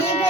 Bye.